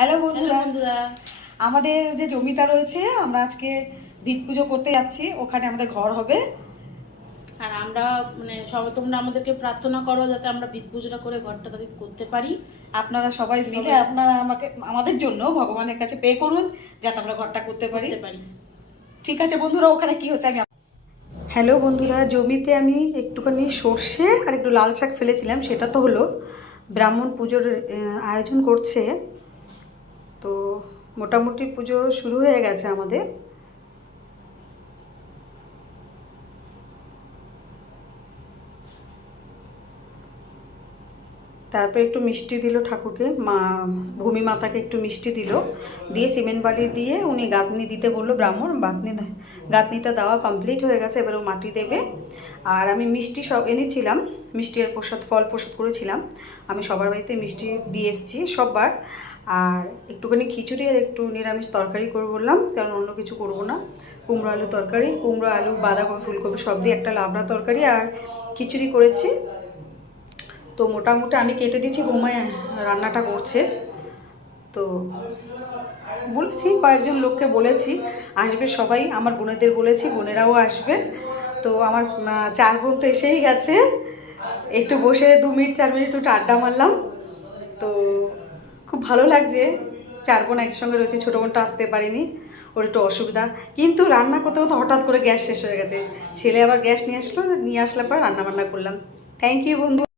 Hello বন্ধুরা। আমাদের যে জমিটা রয়েছে আমরা আজকে ভিত পুজো করতে যাচ্ছি। ওখানে আমাদের ঘর হবে। আর আমরা মানে সবাই তোমরা আমাদেরকে প্রার্থনা করো যাতে আমরা ভিত পুজোটা করে ঘরটা তাদের করতে পারি। আপনারা সবাই মিলে আপনারা আমাকে আমাদের জন্য ভগবানের কাছে পে করুন যাতে আমরা ঘরটা করতে পারি। ঠিক আছে বন্ধুরা ওখানে কি হচ্ছে আমি হ্যালো বন্ধুরা জমিতে আমি একটুখানি সর্ষে আর একটু লাল শাক ফেলেছিলাম। সেটা তো হলো ব্রাহ্মণ পুজোর আয়োজন করছে। তো মোটামুটি পুজো শুরু হয়ে গেছে আমাদের। তারপরে একটু মিষ্টি দিল ঠাকুরকে, মা, ভূমি মাতাকে একটু মিষ্টি দিল, দিয়ে সিমেন্ট বালি দিয়ে উনি গাঁথনি দিতে বলল ব্রাহ্মণ গাঁথনি গাঁথনিটা দেওয়া কমপ্লিট হয়ে গেছে, এবার ও মাটি দেবে। আর আমি মিষ্টি সব এনেছিলাম, মিষ্টি আর প্রসাদ, ফল প্রসাদ করেছিলাম। আমি সবার বাড়িতে মিষ্টি দিয়ে এসেছি সববার। আর একটুখানি খিচুড়ি আর একটু নিরামিষ তরকারি করে বললাম, কারণ অন্য কিছু করব না। কুমড়ো আলু তরকারি, কুমড়ো আলু, বাঁধাকপি, ফুলকপি সব দিয়ে একটা লাবড়া তরকারি আর খিচুড়ি করেছি। তো মোটামুটি আমি কেটে দিচ্ছি বৌমায় রান্নাটা করছে। তো বলেছি, কয়েকজন লোককে বলেছি, আসবে সবাই, আমার বোনেদের বলেছি, বোনেরাও আসবে। তো আমার চার বোন তো এসেই গেছে। একটু বসে দু মিনিট, চার মিনিট একটু আড্ডা মারলাম। তো খুব ভালো লাগছে, চার বোন একসঙ্গে রয়েছে, ছোটো বোনটা আসতে পারিনি, ওর একটু অসুবিধা। কিন্তু রান্না করতে করতে হঠাৎ করে গ্যাস শেষ হয়ে গেছে। ছেলে আবার গ্যাস নিয়ে আসলো, নিয়ে আসলে পর রান্না বান্না করলাম। থ্যাংক ইউ বন্ধু।